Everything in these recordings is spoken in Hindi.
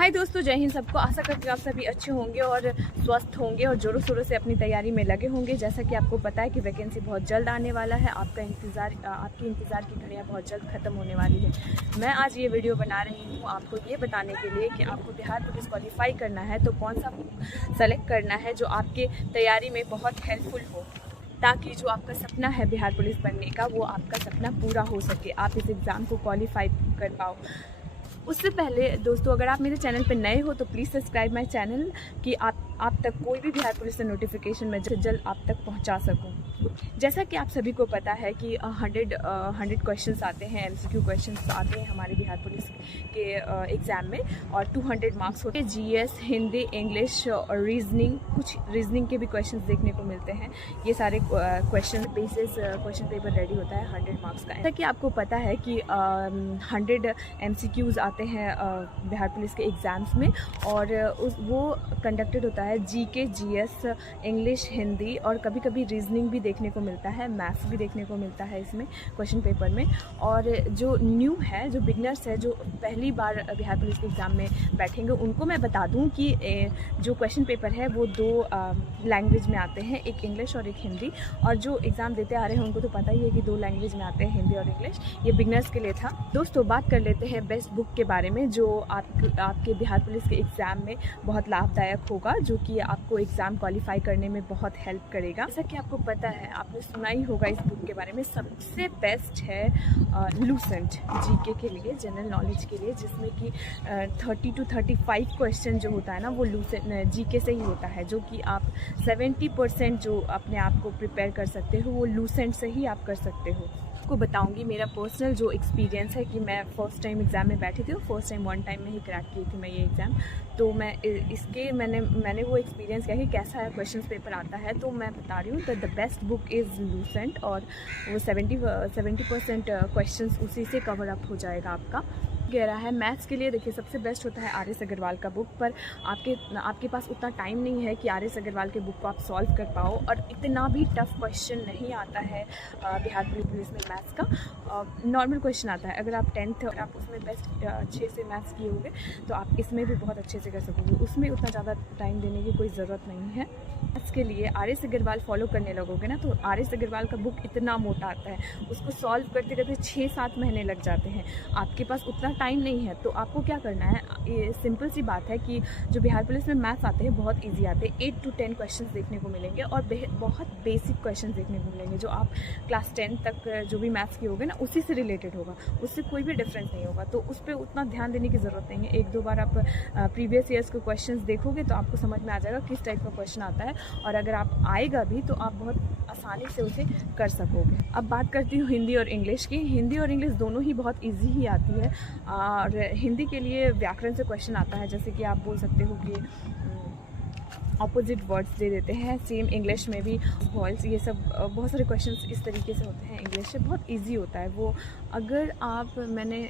हाय दोस्तों, जय हिंद सबको। आशा करती हूँ आप सभी अच्छे होंगे और स्वस्थ होंगे और जोरों शोरों से अपनी तैयारी में लगे होंगे। जैसा कि आपको पता है कि वैकेंसी बहुत जल्द आने वाला है। आपकी इंतज़ार की घड़ियाँ बहुत जल्द ख़त्म होने वाली है। मैं आज ये वीडियो बना रही हूँ आपको ये बताने के लिए कि आपको बिहार पुलिस क्वालिफाई करना है तो कौन सा बुक सेलेक्ट करना है जो आपके तैयारी में बहुत हेल्पफुल हो, ताकि जो आपका सपना है बिहार पुलिस बनने का वो आपका सपना पूरा हो सके, आप इस एग्ज़ाम को क्वालिफाई कर पाओ। उससे पहले दोस्तों, अगर आप मेरे चैनल पर नए हो तो प्लीज़ सब्सक्राइब माय चैनल कि आप तक कोई भी बिहार पुलिस से नोटिफिकेशन मैं जल्द आप तक पहुंचा सकूं। जैसा कि आप सभी को पता है कि 100 क्वेश्चंस आते हैं, MCQ क्वेश्चंस आते हैं हमारे बिहार पुलिस के एग्ज़ाम में और 200 मार्क्स होते हैं। GS, हिंदी, इंग्लिश और रीजनिंग, कुछ रीजनिंग के भी क्वेश्चंस देखने को मिलते हैं। ये सारे question basis question paper ready होता है 100 मार्क्स का। जैसा कि आपको पता है कि 100 MCQs आते हैं बिहार पुलिस के एग्ज़ाम्स में और वो कंडक्टेड होता है GK, GS, इंग्लिश, हिंदी और कभी कभी रीजनिंग भी देखने को मिलता है, मैथ्स भी देखने को मिलता है इसमें क्वेश्चन पेपर में। और जो न्यू है, जो बिगनर्स है, जो पहली बार बिहार पुलिस के एग्ज़ाम में बैठेंगे, उनको मैं बता दूं कि जो क्वेश्चन पेपर है वो 2 लैंग्वेज में आते हैं, एक इंग्लिश और एक हिंदी। और जो एग्ज़ाम देते आ रहे हैं उनको तो पता ही है कि 2 लैंग्वेज में आते हैं, हिंदी और इंग्लिश। ये बिगनर्स के लिए था। दोस्तों, बात कर लेते हैं बेस्ट बुक के बारे में जो आपके बिहार पुलिस के एग्ज़ाम में बहुत लाभदायक होगा, जो कि आपको एग्ज़ाम क्वालिफाई करने में बहुत हेल्प करेगा। जैसा कि आपको पता है, आपने सुना ही होगा इस बुक के बारे में, सबसे बेस्ट है लूसेंट GK के लिए, जनरल नॉलेज के लिए, जिसमें कि 30 to 35 क्वेश्चन जो होता है ना वो लूसेंट GK से ही होता है, जो कि आप 70% जो अपने आप को प्रिपेयर कर सकते हो वो लूसेंट से ही आप कर सकते हो। आपको बताऊंगी मेरा पर्सनल जो एक्सपीरियंस है कि मैं फ़र्स्ट टाइम एग्ज़ाम में बैठी थी, फर्स्ट टाइम 1 टाइम में ही क्रैक की थी मैं ये एग्ज़ाम। तो मैं इसके मैंने वो एक्सपीरियंस किया कि कैसा है क्वेश्चन पेपर आता है। तो मैं बता रही हूँ the best book is Lucent और वो 70% क्वेश्चन उसी से कवर अप हो जाएगा आपका। कह रहा है मैथ्स के लिए, देखिए सबसे बेस्ट होता है RS अग्रवाल का बुक, पर आपके पास उतना टाइम नहीं है कि RS अग्रवाल के बुक को आप सॉल्व कर पाओ और इतना भी टफ क्वेश्चन नहीं आता है बिहार पुलिस में मैथ्स का। नॉर्मल क्वेश्चन आता है। अगर आप 10th और आप उसमें बेस्ट अच्छे से मैथ्स किए होंगे तो आप इसमें भी बहुत अच्छे से कर सकोगे। उसमें उतना ज़्यादा टाइम देने की कोई ज़रूरत नहीं है। मैथ्स के लिए RS अग्रवाल फॉलो करने लगोगे ना तो RS अग्रवाल का बुक इतना मोटा आता है, उसको सॉल्व करते करते 6-7 महीने लग जाते हैं। आपके पास उतना टाइम नहीं है तो आपको क्या करना है, ये सिंपल सी बात है कि जो बिहार पुलिस में मैथ्स आते हैं बहुत इजी आते हैं। 8 to 10 क्वेश्चंस देखने को मिलेंगे और बहुत बेसिक क्वेश्चंस देखने को मिलेंगे जो आप क्लास 10 तक जो भी मैथ्स किए होगे ना उसी से रिलेटेड होगा, उससे कोई भी डिफरेंस नहीं होगा। तो उस पर उतना ध्यान देने की ज़रूरत नहीं है। 1-2 बार आप प्रीवियस ईयर्स के क्वेश्चंस देखोगे तो आपको समझ में आ जाएगा किस टाइप का क्वेश्चन आता है, और अगर आप आएगा भी तो आप बहुत आसानी से उसे कर सकोगे। अब बात करती हूँ हिंदी और इंग्लिश की। हिंदी और इंग्लिश दोनों ही बहुत इजी ही आती है। और हिंदी के लिए व्याकरण से क्वेश्चन आता है, जैसे कि आप बोल सकते हो कि ऑपोजिट वर्ड्स दे देते हैं। सेम इंग्लिश में भी वॉइस, ये सब बहुत सारे क्वेश्चंस इस तरीके से होते हैं। इंग्लिश से बहुत इजी होता है वो। अगर आप, मैंने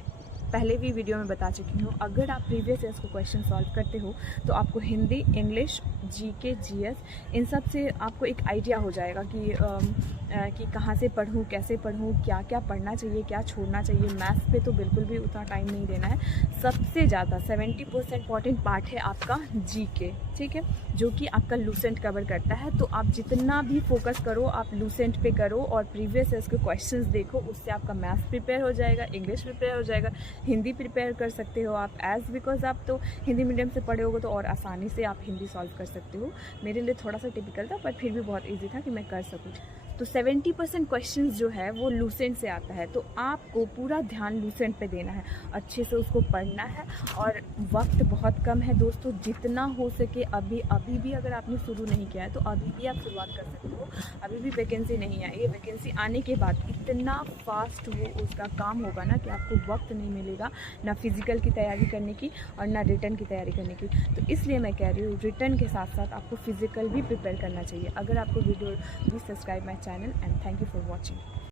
पहले भी वीडियो में बता चुकी हूँ, अगर आप प्रीवियस ईयर्स को क्वेश्चन सॉल्व करते हो तो आपको हिंदी, इंग्लिश, GK, GS इन सब से आपको एक आइडिया हो जाएगा कि कहाँ से पढ़ूँ, कैसे पढ़ूँ, क्या क्या पढ़ना चाहिए, क्या छोड़ना चाहिए। मैथ्स पे तो बिल्कुल भी उतना टाइम नहीं देना है। सबसे ज़्यादा 70% इंपॉर्टेंट पार्ट है आपका GK, ठीक है, जो कि आपका लूसेंट कवर करता है। तो आप जितना भी फोकस करो आप लूसेंट पे करो और प्रीवियस ईयर्स के क्वेश्चंस देखो, उससे आपका मैथ्स प्रिपेयर हो जाएगा, इंग्लिश प्रिपेयर हो जाएगा, हिंदी प्रिपेयर कर सकते हो आप बिकॉज आप तो हिंदी मीडियम से पढ़े होगे तो और आसानी से आप हिंदी सॉल्व कर सकते हो। मेरे लिए थोड़ा सा टिपिकल था पर फिर भी बहुत ईजी था कि मैं कर सकूँ। तो 70% क्वेश्चंस जो है वो लूसेंट से आता है, तो आपको पूरा ध्यान लूसेंट पे देना है, अच्छे से उसको पढ़ना है। और वक्त बहुत कम है दोस्तों, जितना हो सके अभी भी अगर आपने शुरू नहीं किया है तो अभी भी आप शुरुआत कर सकते हो। अभी भी वैकेंसी नहीं आई है, वैकेंसी आने के बाद इतना फास्ट वो उसका काम होगा ना कि आपको वक्त नहीं मिलेगा ना फिजिकल की तैयारी करने की और ना रिटर्न की तैयारी करने की। तो इसलिए मैं कह रही हूँ रिटर्न के साथ साथ आपको फिजिकल भी प्रिपेयर करना चाहिए। अगर आपको video, please subscribe my channel and thank you for watching.